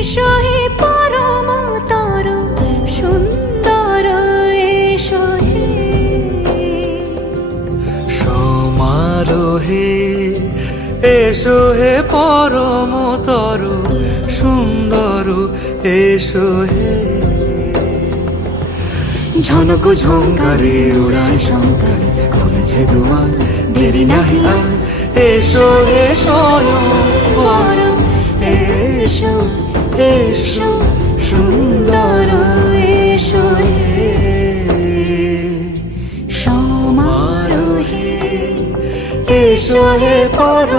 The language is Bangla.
এসো হে পরমতর সুন্দর এসো হে সমারোহে এসো হে পরমতর সুন্দর এসো হে ঝনক ঝঙ্কারে উড়ায় শঙ্কার খুলেছে দুয়ার দেরি নাহি আর এসো হে স্বয়ং বর এসো এসো সুন্দর এসো হে সমারোহে এসো হে পর